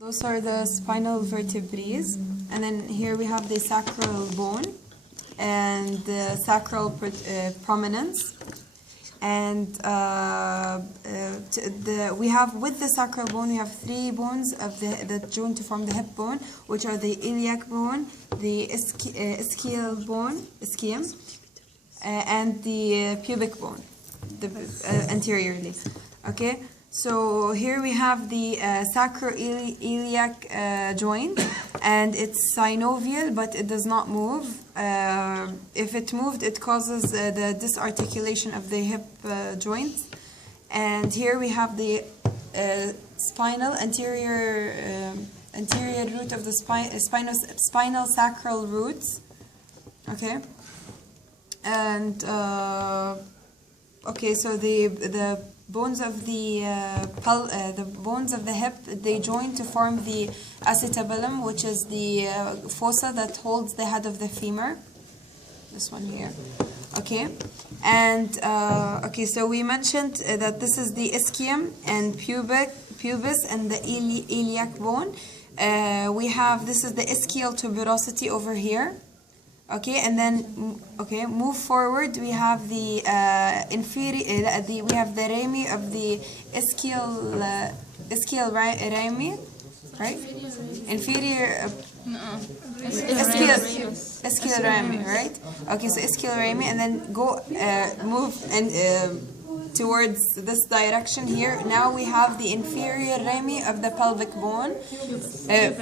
Those are the spinal vertebrae, and then here we have the sacral bone and the sacral prominence, and we have with the sacral bone we have three bones of that join to form the hip bone, which are the iliac bone, the ischial bone, ischium, and the pubic bone, the anteriorly. Okay. So here we have the sacroiliac joint, and it's synovial, but it does not move. If it moved, it causes the disarticulation of the hip joint. And here we have the spinal anterior root of the spinal sacral roots. Okay, and okay, so the bones of the bones of the hip, they join to form the acetabulum, which is the fossa that holds the head of the femur. This one here. Okay, and okay, so we mentioned that this is the ischium and pubis and the iliac bone. We have, this is the ischial tuberosity over here. Okay, and then move forward. We have the inferior. We have the rami of the ischial rami, right? Inferior. Ischial rami, right? Okay, so ischial rami, and then go move and towards this direction here. Now we have the inferior rami of the pelvic bone,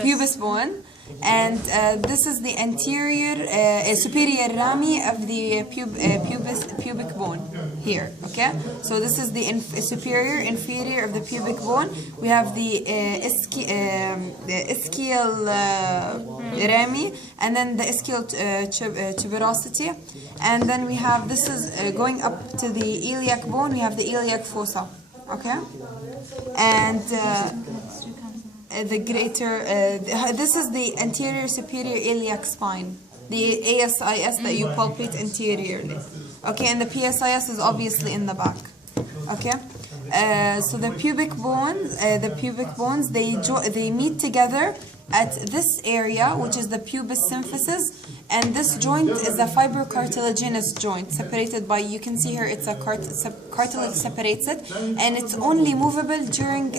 pubis bone. And this is the anterior, superior rami of the pubic bone here. Okay, so this is the superior, inferior of the pubic bone. We have the ischial rami, and then the ischial tuberosity, and then we have, this is going up to the iliac bone. We have the iliac fossa. Okay, and the greater, this is the anterior superior iliac spine, the ASIS that you palpate anteriorly. Okay, and the PSIS is obviously in the back. Okay, so the pubic bones, they meet together at this area, which is the pubis symphysis, and this joint is a fibrocartilaginous joint separated by, you can see here, it's a cartilage separates it, and it's only movable during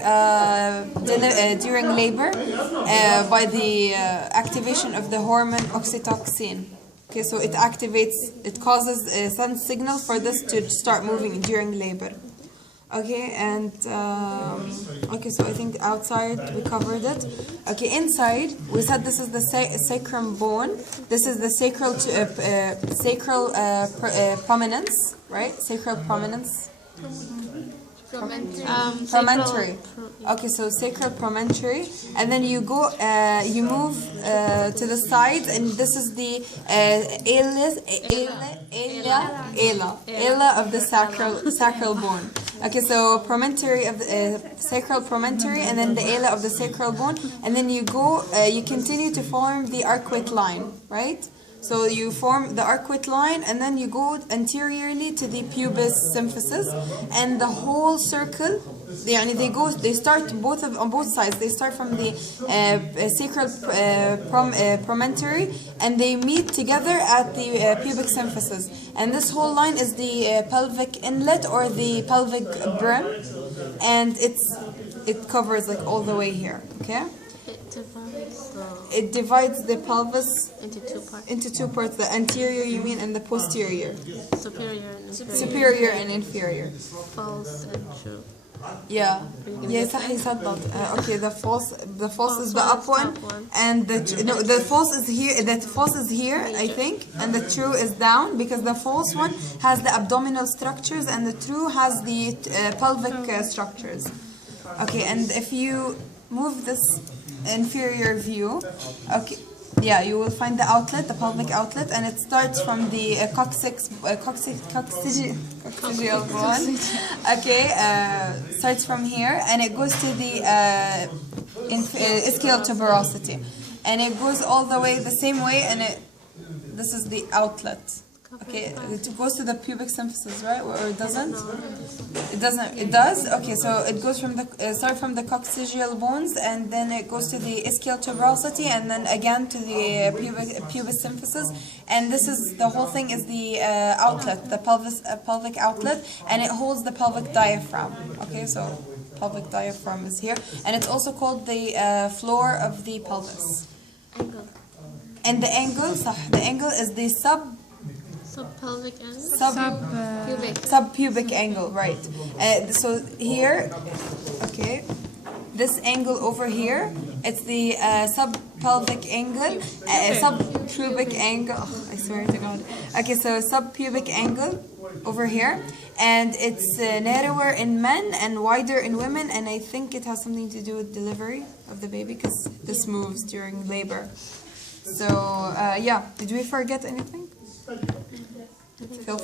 labor by the activation of the hormone oxytocin. Okay, so it activates, it causes a sudden signal for this to start moving during labor. Okay, and okay, so I think outside we covered it. Okay, inside we said this is the sacrum bone. This is the sacral prominence, right? Sacral prominence. Promontory. Okay, so sacral promontory, and then you go, you move to the side, and this is the ala of the sacral bone. Okay, so promontory of the sacral promontory, and then the ala of the sacral bone, and then you go, you continue to form the arcuate line, right? So you form the arcuate line, and then you go anteriorly to the pubis symphysis, and the whole circle. They start on both sides. They start from the sacral promontory, and they meet together at the pubic symphysis. And this whole line is the pelvic inlet or the pelvic brim, and it covers like all the way here. Okay. It divides the pelvis into two parts. The anterior, you mean, and the posterior. Superior and inferior. False and true. Yeah. صح يصدق. Okay, the false is the up one, and the false is here. The false is here, I think, and the true is down, because the false one has the abdominal structures and the true has the pelvic structures. Okay, and if you move this inferior view, okay, yeah, you will find the outlet, the pelvic outlet, and it starts from the coccygeal bone. Okay, starts from here, and it goes to the ischial tuberosity, and it goes all the way the same way, and this is the outlet. Okay, it goes to the pubic symphysis, right? Or it doesn't? It doesn't. It does. Okay, so it goes from the start from the coccygeal bones, and then it goes to the ischial tuberosity, and then again to the pubis symphysis. And this is the whole thing is the outlet, the pelvic outlet, and it holds the pelvic diaphragm. Okay, so pelvic diaphragm is here, and it's also called the floor of the pelvis. Angle. And the angle, the angle is the Subpelvic angle. Pubic. Subpubic angle, right? So here, okay, this angle over here, it's the subpelvic angle, subpubic angle. Oh, I swear to God. Okay, so subpubic angle over here, and it's narrower in men and wider in women, and I think it has something to do with delivery of the baby because this moves during labor. So yeah, did we forget anything? Feel free.